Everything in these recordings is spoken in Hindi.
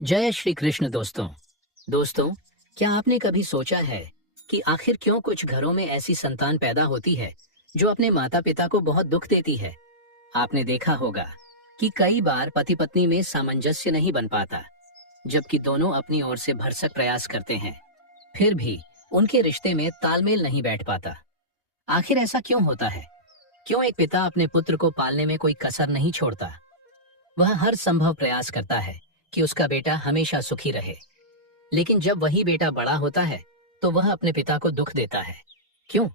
जय श्री कृष्ण दोस्तों। दोस्तों, क्या आपने कभी सोचा है कि आखिर क्यों कुछ घरों में ऐसी संतान पैदा होती है जो अपने माता पिता को बहुत दुख देती है। आपने देखा होगा कि कई बार पति पत्नी में सामंजस्य नहीं बन पाता, जबकि दोनों अपनी ओर से भरसक प्रयास करते हैं, फिर भी उनके रिश्ते में तालमेल नहीं बैठ पाता। आखिर ऐसा क्यों होता है? क्यों एक पिता अपने पुत्र को पालने में कोई कसर नहीं छोड़ता? वह हर संभव प्रयास करता है कि उसका बेटा हमेशा सुखी रहे, लेकिन जब वही बेटा बड़ा होता है तो वह अपने पिता को दुख देता है। क्यों?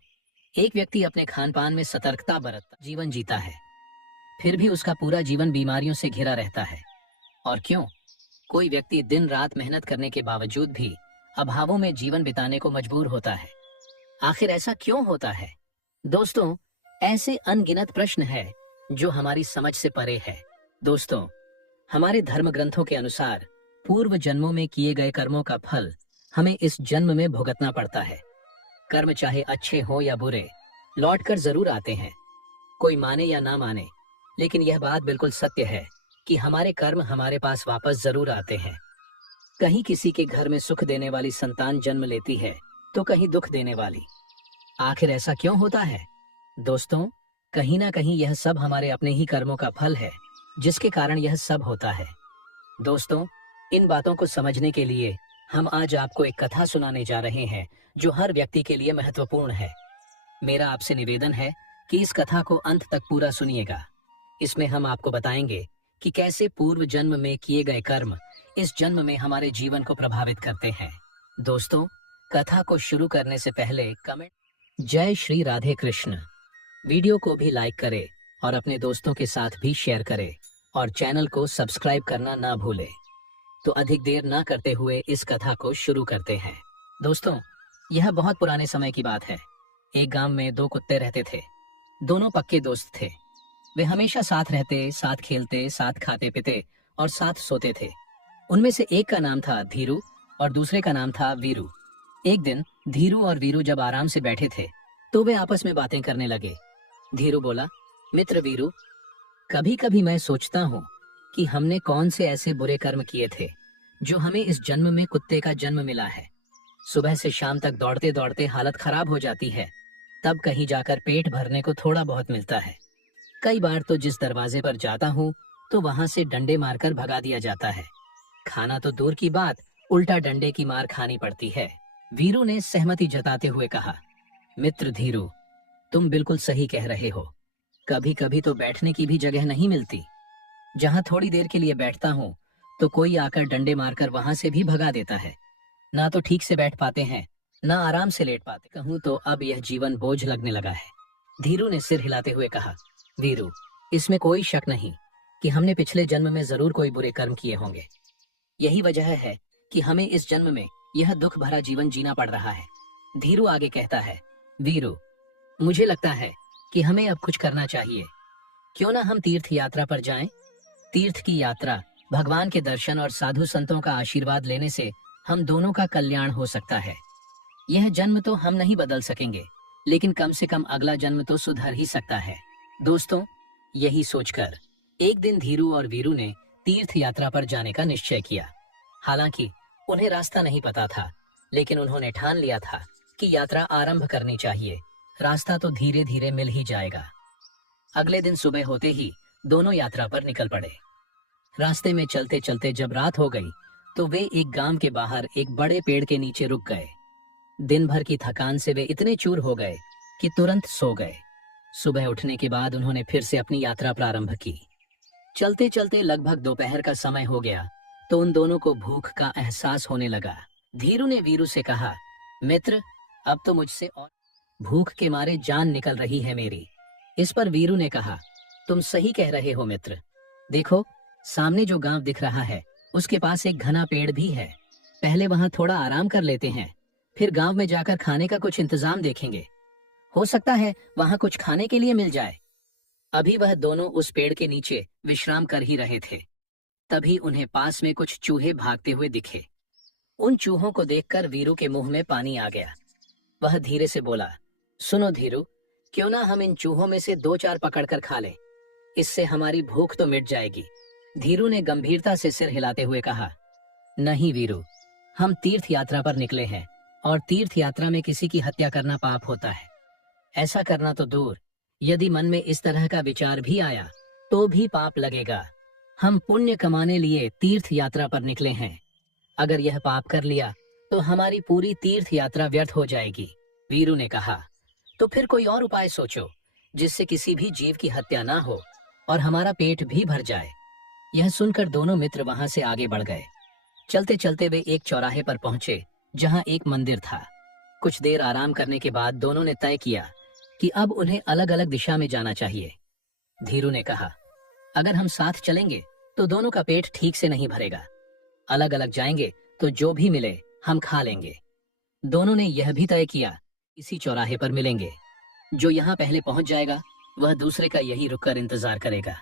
एक व्यक्ति अपने खान पान में सतर्कता बरतता जीवन जीता है, फिर भी उसका पूरा जीवन बीमारियों से घिरा रहता है। और क्यों कोई व्यक्ति दिन रात मेहनत करने के बावजूद भी अभावों में जीवन बिताने को मजबूर होता है? आखिर ऐसा क्यों होता है? दोस्तों, ऐसे अनगिनत प्रश्न है जो हमारी समझ से परे है। दोस्तों, हमारे धर्म ग्रंथों के अनुसार पूर्व जन्मों में किए गए कर्मों का फल हमें इस जन्म में भुगतना पड़ता है। कर्म चाहे अच्छे हो या बुरे, लौट कर जरूर आते हैं। कोई माने या ना माने, लेकिन यह बात बिल्कुल सत्य है कि हमारे कर्म हमारे पास वापस जरूर आते हैं। कहीं किसी के घर में सुख देने वाली संतान जन्म लेती है तो कहीं दुख देने वाली। आखिर ऐसा क्यों होता है? दोस्तों, कहीं ना कहीं यह सब हमारे अपने ही कर्मों का फल है, जिसके कारण यह सब होता है। दोस्तों, इन बातों को समझने के लिए हम आज आपको एक कथा सुनाने जा रहे हैं जो हर व्यक्ति के लिए महत्वपूर्ण है। मेरा आपसे निवेदन है कि इस कथा को अंत तक पूरा सुनिएगा। इसमें हम आपको बताएंगे कि कैसे पूर्व जन्म में किए गए कर्म इस जन्म में हमारे जीवन को प्रभावित करते हैं। दोस्तों, कथा को शुरू करने से पहले कमेंट जय श्री राधे कृष्ण। वीडियो को भी लाइक करें और अपने दोस्तों के साथ भी शेयर करें और चैनल को सब्सक्राइब करना ना भूलें। तो अधिक देर ना करते हुए इस कथा को शुरू करते हैं। दोस्तों, यह बहुत पुराने समय की बात है। एक गांव में दो कुत्ते रहते थे। दोनों पक्के दोस्त थे। वे हमेशा साथ रहते, साथ खेलते, साथ खाते पीते और साथ सोते थे। उनमें से एक का नाम था धीरू और दूसरे का नाम था वीरू। एक दिन धीरू और वीरू जब आराम से बैठे थे तो वे आपस में बातें करने लगे। धीरू बोला, मित्र वीरू, कभी कभी मैं सोचता हूँ कि हमने कौन से ऐसे बुरे कर्म किए थे जो हमें इस जन्म में कुत्ते का जन्म मिला है। सुबह से शाम तक दौड़ते दौड़ते हालत खराब हो जाती है, तब कहीं जाकर पेट भरने को थोड़ा बहुत मिलता है। कई बार तो जिस दरवाजे पर जाता हूँ तो वहां से डंडे मारकर भगा दिया जाता है। खाना तो दूर की बात, उल्टा डंडे की मार खानी पड़ती है। वीरू ने सहमति जताते हुए कहा, मित्र धीरू, तुम बिल्कुल सही कह रहे हो। कभी कभी तो बैठने की भी जगह नहीं मिलती। जहां थोड़ी देर के लिए बैठता हूँ तो कोई आकर डंडे मारकर वहां से भी भगा देता है। ना तो ठीक से बैठ पाते हैं, ना आराम से लेट पाते। कहूँ तो अब यह जीवन बोझ लगने लगा है। धीरू ने सिर हिलाते हुए कहा, वीरू, इसमें कोई शक नहीं कि हमने पिछले जन्म में जरूर कोई बुरे कर्म किए होंगे। यही वजह है कि हमें इस जन्म में यह दुख भरा जीवन जीना पड़ रहा है। धीरू आगे कहता है, वीरू, मुझे लगता है कि हमें अब कुछ करना चाहिए। क्यों ना हम तीर्थ यात्रा पर जाएं? तीर्थ की यात्रा, भगवान के दर्शन और साधु संतों का आशीर्वाद लेने से हम दोनों का कल्याण हो सकता है। यह जन्म तो हम नहीं बदल सकेंगे, लेकिन कम से कम अगला जन्म तो सुधर ही सकता है। दोस्तों, यही सोचकर एक दिन धीरू और वीरू ने तीर्थ यात्रा पर जाने का निश्चय किया। हालांकि उन्हें रास्ता नहीं पता था, लेकिन उन्होंने ठान लिया था कि यात्रा आरंभ करनी चाहिए। रास्ता तो धीरे धीरे मिल ही जाएगा। अगले दिन सुबह होते ही दोनों यात्रा पर निकल पड़े। रास्ते में चलते चलते जब रात हो गई तो वे एक गांव के बाहर एक बड़े पेड़ के नीचे रुक गए। दिन भर की थकान से वे इतने चूर हो गए कि तुरंत सो गए। सुबह उठने के बाद उन्होंने फिर से अपनी यात्रा प्रारंभ की। चलते चलते लगभग दोपहर का समय हो गया तो उन दोनों को भूख का एहसास होने लगा। धीरू ने वीरू से कहा, मित्र, अब तो मुझसे और भूख के मारे जान निकल रही है मेरी। इस पर वीरू ने कहा, तुम सही कह रहे हो मित्र। देखो, सामने जो गांव दिख रहा है उसके पास एक घना पेड़ भी है। पहले वहां थोड़ा आराम कर लेते हैं, फिर गांव में जाकर खाने का कुछ इंतजाम देखेंगे। हो सकता है वहां कुछ खाने के लिए मिल जाए। अभी वह दोनों उस पेड़ के नीचे विश्राम कर ही रहे थे, तभी उन्हें पास में कुछ चूहे भागते हुए दिखे। उन चूहों को देखकर वीरू के मुंह में पानी आ गया। वह धीरे से बोला, सुनो धीरू, क्यों ना हम इन चूहों में से दो चार पकड़ कर खा लें। इससे हमारी भूख तो मिट जाएगी। धीरू ने गंभीरता से सिर हिलाते हुए कहा, नहीं वीरू, हम तीर्थ यात्रा पर निकले हैं और तीर्थ यात्रा में किसी की हत्या करना पाप होता है। ऐसा करना तो दूर, यदि मन में इस तरह का विचार भी आया तो भी पाप लगेगा। हम पुण्य कमाने लिए तीर्थ यात्रा पर निकले हैं। अगर यह पाप कर लिया तो हमारी पूरी तीर्थ यात्रा व्यर्थ हो जाएगी। वीरू ने कहा, तो फिर कोई और उपाय सोचो जिससे किसी भी जीव की हत्या ना हो और हमारा पेट भी भर जाए। यह सुनकर दोनों मित्र वहां से आगे बढ़ गए। चलते चलते वे एक चौराहे पर पहुंचे जहां एक मंदिर था। कुछ देर आराम करने के बाद दोनों ने तय किया कि अब उन्हें अलग अलग दिशा में जाना चाहिए। धीरू ने कहा, अगर हम साथ चलेंगे तो दोनों का पेट ठीक से नहीं भरेगा। अलग अलग जाएंगे तो जो भी मिले हम खा लेंगे। दोनों ने यह भी तय किया, इसी चौराहे पर मिलेंगे। जो यहाँ पहले पहुंच जाएगा वह दूसरे का यही रुककर इंतजार करेगा।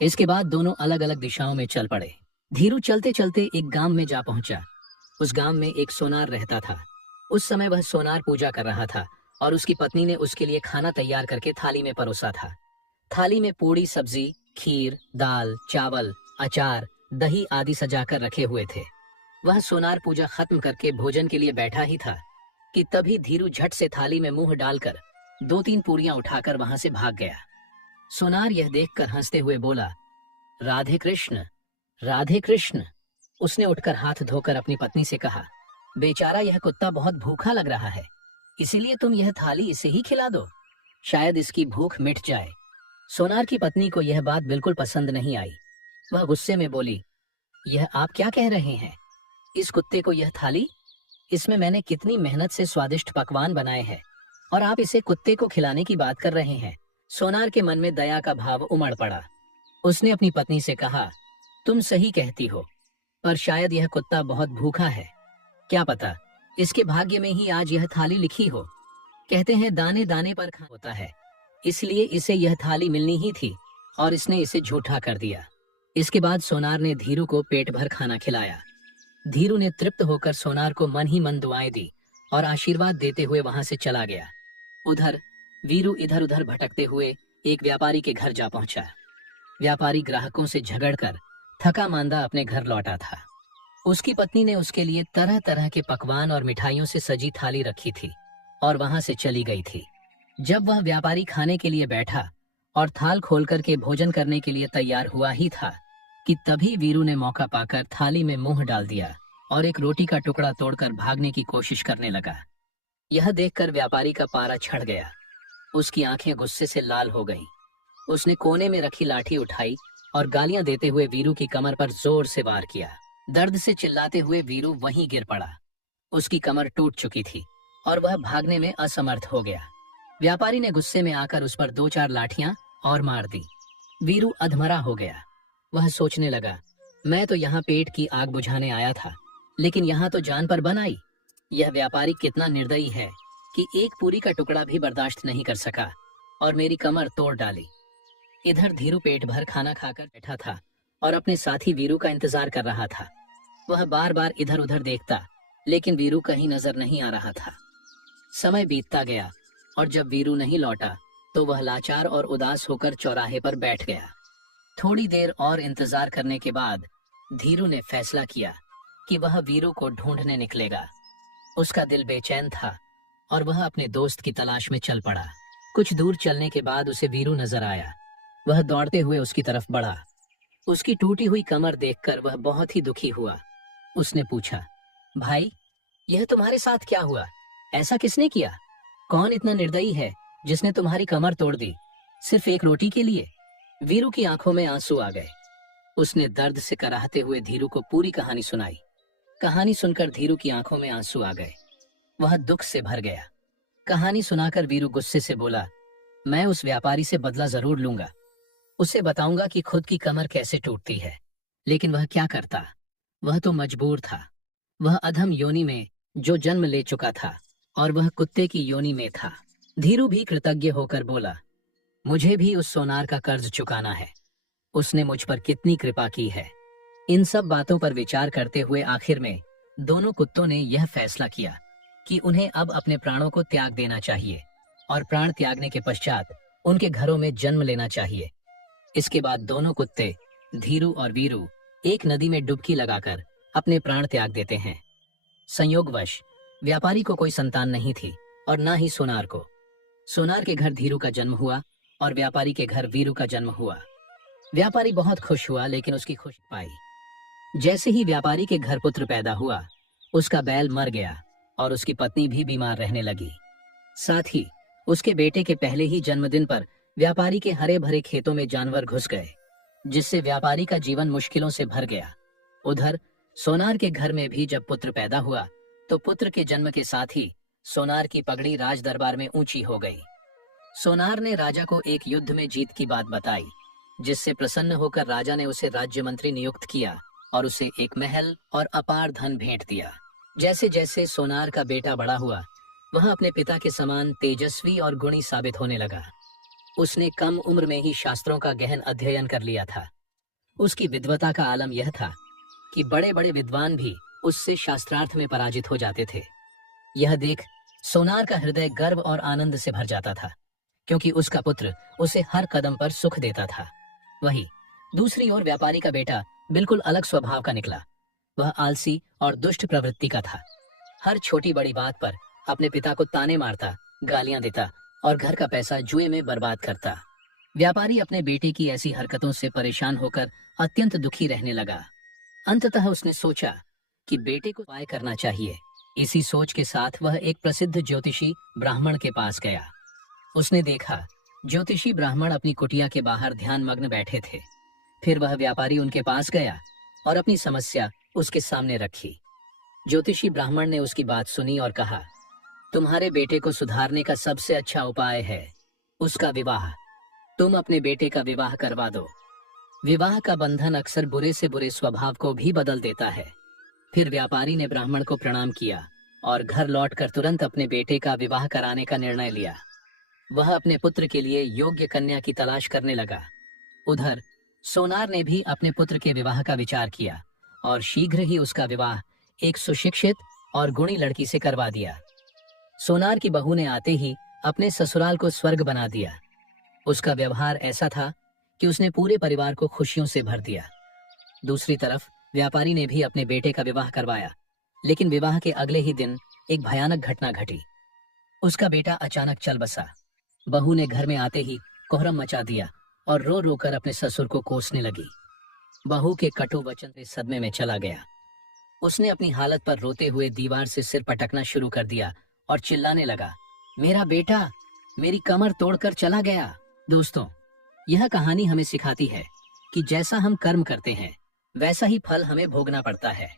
इसके बाद दोनों अलग अलग दिशाओं में चल पड़े। धीरू चलते चलते एक गांव में जा पहुंचा। उस गांव में एक सोनार रहता था। उस समय वह सोनार पूजा कर रहा था और उसकी पत्नी ने उसके लिए खाना तैयार करके थाली में परोसा था। थाली में पूड़ी, सब्जी, खीर, दाल, चावल, अचार, दही आदि सजाकर रखे हुए थे। वह सोनार पूजा खत्म करके भोजन के लिए बैठा ही था कि तभी धीरू झट से थाली में मुंह डालकर 2-3 पूरियां उठाकर वहां से भाग गया। सोनार यह देखकर हंसते हुए बोला, राधे कृष्ण, राधे कृष्ण। उसने उठकर हाथ धोकर अपनी पत्नी से कहा, बेचारा यह कुत्ता बहुत भूखा लग रहा है, इसीलिए तुम यह थाली इसे ही खिला दो, शायद इसकी भूख मिट जाए। सोनार की पत्नी को यह बात बिल्कुल पसंद नहीं आई। वह गुस्से में बोली, यह आप क्या कह रहे हैं? इस कुत्ते को यह थाली? इसमें मैंने कितनी मेहनत से स्वादिष्ट पकवान बनाए हैं और आप इसे कुत्ते को खिलाने की बात कर रहे हैं। सोनार के मन में दया का भाव उमड़ पड़ा। उसने अपनी पत्नी से कहा, तुम सही कहती हो, पर शायद यह कुत्ता बहुत भूखा है। क्या पता इसके भाग्य में ही आज यह थाली लिखी हो। कहते हैं दाने दाने पर खाना होता है, इसलिए इसे यह थाली मिलनी ही थी और इसने इसे झूठा कर दिया। इसके बाद सोनार ने धीरू को पेट भर खाना खिलाया। धीरू ने तृप्त होकर सोनार को मन ही मन दुआएं दी और आशीर्वाद देते हुए वहां से चला गया। उधर वीरू इधर उधर भटकते हुए एक व्यापारी के घर जा पहुंचा। व्यापारी ग्राहकों से झगड़कर थका मांदा अपने घर लौटा था। उसकी पत्नी ने उसके लिए तरह तरह के पकवान और मिठाइयों से सजी थाली रखी थी और वहां से चली गई थी। जब वह व्यापारी खाने के लिए बैठा और थाल खोल करके भोजन करने के लिए तैयार हुआ ही था कि तभी वीरू ने मौका पाकर थाली में मुंह डाल दिया और एक रोटी का टुकड़ा तोड़कर भागने की कोशिश करने लगा। यह देखकर व्यापारी का पारा चढ़ गया। उसकी आंखें गुस्से से लाल हो गईं। उसने कोने में रखी लाठी उठाई और गालियां देते हुए वीरू की कमर पर जोर से वार किया। दर्द से चिल्लाते हुए वीरू वहीं गिर पड़ा। उसकी कमर टूट चुकी थी और वह भागने में असमर्थ हो गया। व्यापारी ने गुस्से में आकर उस पर 2-4 लाठियां और मार दी। वीरू अधमरा हो गया। वह सोचने लगा, मैं तो यहाँ पेट की आग बुझाने आया था, लेकिन यहाँ तो जान पर बन आई। यह व्यापारी कितना निर्दयी है कि एक पूरी का टुकड़ा भी बर्दाश्त नहीं कर सका और मेरी कमर तोड़ डाली। इधर धीरू पेट भर खाना खाकर बैठा था और अपने साथी वीरू का इंतजार कर रहा था। वह बार बार इधर उधर देखता, लेकिन वीरू कहीं नजर नहीं आ रहा था। समय बीतता गया और जब वीरू नहीं लौटा तो वह लाचार और उदास होकर चौराहे पर बैठ गया। थोड़ी देर और इंतजार करने के बाद धीरू ने फैसला किया कि वह वीरू को ढूंढने निकलेगा। उसका दिल बेचैन था और वह अपने दोस्त की तलाश में चल पड़ा। कुछ दूर चलने के बाद उसे वीरू नजर आया। वह दौड़ते हुए उसकी तरफ बढ़ा। उसकी टूटी हुई कमर देखकर वह बहुत ही दुखी हुआ। उसने पूछा, भाई, यह तुम्हारे साथ क्या हुआ? ऐसा किसने किया? कौन इतना निर्दयी है जिसने तुम्हारी कमर तोड़ दी, सिर्फ एक रोटी के लिए? वीरू की आंखों में आंसू आ गए। उसने दर्द से कराहते हुए धीरू को पूरी कहानी सुनाई। कहानी सुनकर धीरू की आंखों में आंसू आ गए। वह दुख से भर गया। कहानी सुनाकर वीरू गुस्से से बोला, मैं उस व्यापारी से बदला जरूर लूंगा। उसे बताऊंगा कि खुद की कमर कैसे टूटती है। लेकिन वह क्या करता? वह तो मजबूर था। वह अधम योनि में जो जन्म ले चुका था और वह कुत्ते की योनि में था। धीरू भी कृतज्ञ होकर बोला, मुझे भी उस सोनार का कर्ज चुकाना है। उसने मुझ पर कितनी कृपा की है। इन सब बातों पर विचार करते हुए आखिर में दोनों कुत्तों ने यह फैसला किया कि उन्हें अब अपने प्राणों को त्याग देना चाहिए और प्राण त्यागने के पश्चात उनके घरों में जन्म लेना चाहिए। इसके बाद दोनों कुत्ते, धीरू और वीरू, एक नदी में डुबकी लगाकर अपने प्राण त्याग देते हैं। संयोगवश व्यापारी को कोई संतान नहीं थी और ना ही सोनार को। सोनार के घर धीरू का जन्म हुआ और व्यापारी के घर वीरू का जन्म हुआ। व्यापारी बहुत खुश हुआ, लेकिन उसकी खुशी पाई। जैसे ही व्यापारी के घर पुत्र पैदा हुआ, उसका बैल मर गया और उसकी पत्नी भी बीमार रहने लगी। साथ ही उसके बेटे के पहले ही जन्मदिन पर व्यापारी के हरे भरे खेतों में जानवर घुस गए, जिससे व्यापारी का जीवन मुश्किलों से भर गया। उधर सोनार के घर में भी जब पुत्र पैदा हुआ तो पुत्र के जन्म के साथ ही सोनार की पगड़ी राज दरबार में ऊंची हो गई। सोनार ने राजा को एक युद्ध में जीत की बात बताई, जिससे प्रसन्न होकर राजा ने उसे राज्य मंत्री नियुक्त किया और उसे एक महल और अपार धन भेंट दिया। जैसे जैसे सोनार का बेटा बड़ा हुआ, वह अपने पिता के समान तेजस्वी और गुणी साबित होने लगा। उसने कम उम्र में ही शास्त्रों का गहन अध्ययन कर लिया था। उसकी विद्वता का आलम यह था कि बड़े बड़े विद्वान भी उससे शास्त्रार्थ में पराजित हो जाते थे। यह देख सोनार का हृदय गर्व और आनंद से भर जाता था, क्योंकि उसका पुत्र उसे हर कदम पर सुख देता था। वहीं दूसरी ओर व्यापारी का बेटा बिल्कुल अलग स्वभाव का निकला। वह आलसी और दुष्ट प्रवृत्ति का था। हर छोटी बड़ी बात पर अपने पिता को ताने मारता, गालियां देता और घर का पैसा जुए में बर्बाद करता। व्यापारी अपने बेटे की ऐसी हरकतों से परेशान होकर अत्यंत दुखी रहने लगा। अंततः उसने सोचा कि बेटे को उपाय करना चाहिए। इसी सोच के साथ वह एक प्रसिद्ध ज्योतिषी ब्राह्मण के पास गया। उसने देखा ज्योतिषी ब्राह्मण अपनी कुटिया के बाहर ध्यान मग्न बैठे थे। फिर वह व्यापारी उनके पास गया और अपनी समस्या उसके सामने रखी। ज्योतिषी ब्राह्मण ने उसकी बात सुनी और कहा, तुम्हारे बेटे को सुधारने का सबसे अच्छा उपाय है उसका विवाह। तुम अपने बेटे का विवाह करवा दो। विवाह का बंधन अक्सर बुरे से बुरे स्वभाव को भी बदल देता है। फिर व्यापारी ने ब्राह्मण को प्रणाम किया और घर लौटकर तुरंत अपने बेटे का विवाह कराने का निर्णय लिया। वह अपने पुत्र के लिए योग्य कन्या की तलाश करने लगा। उधर सोनार ने भी अपने पुत्र के विवाह का विचार किया और शीघ्र ही उसका विवाह एक सुशिक्षित और गुणी लड़की से करवा दिया। सोनार की बहू ने आते ही अपने ससुराल को स्वर्ग बना दिया। उसका व्यवहार ऐसा था कि उसने पूरे परिवार को खुशियों से भर दिया। दूसरी तरफ व्यापारी ने भी अपने बेटे का विवाह करवाया, लेकिन विवाह के अगले ही दिन एक भयानक घटना घटी। उसका बेटा अचानक चल बसा। बहू ने घर में आते ही कोहरम मचा दिया और रो रो कर अपने ससुर को कोसने लगी। बहू के कटु वचन से सदमे में चला गया। उसने अपनी हालत पर रोते हुए दीवार से सिर पटकना शुरू कर दिया और चिल्लाने लगा, मेरा बेटा मेरी कमर तोड़कर चला गया। दोस्तों, यह कहानी हमें सिखाती है कि जैसा हम कर्म करते हैं वैसा ही फल हमें भोगना पड़ता है,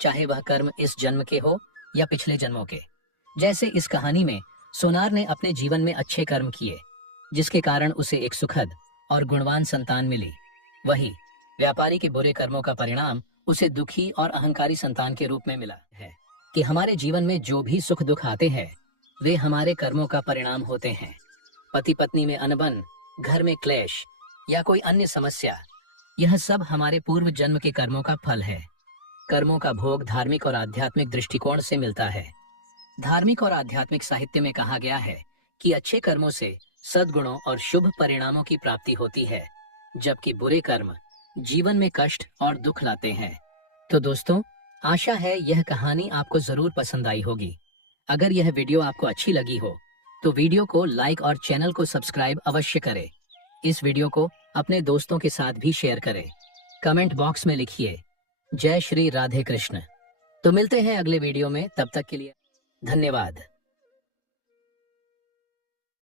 चाहे वह कर्म इस जन्म के हो या पिछले जन्मों के। जैसे इस कहानी में सोनार ने अपने जीवन में अच्छे कर्म किए, जिसके कारण उसे एक सुखद और गुणवान संतान मिली। वही व्यापारी के बुरे कर्मों का परिणाम उसे दुखी और अहंकारी संतान के रूप में मिला है। कि हमारे जीवन में जो भी सुख दुख आते हैं वे हमारे कर्मों का परिणाम होते हैं। पति पत्नी में अनबन, घर में क्लेश या कोई अन्य समस्या, यह सब हमारे पूर्व जन्म के कर्मों का फल है। कर्मों का भोग धार्मिक और आध्यात्मिक दृष्टिकोण से मिलता है। धार्मिक और आध्यात्मिक साहित्य में कहा गया है कि अच्छे कर्मों से सद्गुणों और शुभ परिणामों की प्राप्ति होती है, जबकि बुरे कर्म जीवन में कष्ट और दुख लाते हैं। तो दोस्तों, आशा है यह कहानी आपको जरूर पसंद आई होगी। अगर यह वीडियो आपको अच्छी लगी हो तो वीडियो को लाइक और चैनल को सब्सक्राइब अवश्य करें। इस वीडियो को अपने दोस्तों के साथ भी शेयर करें। कमेंट बॉक्स में लिखिए जय श्री राधे कृष्ण। तो मिलते हैं अगले वीडियो में, तब तक के लिए धन्यवाद।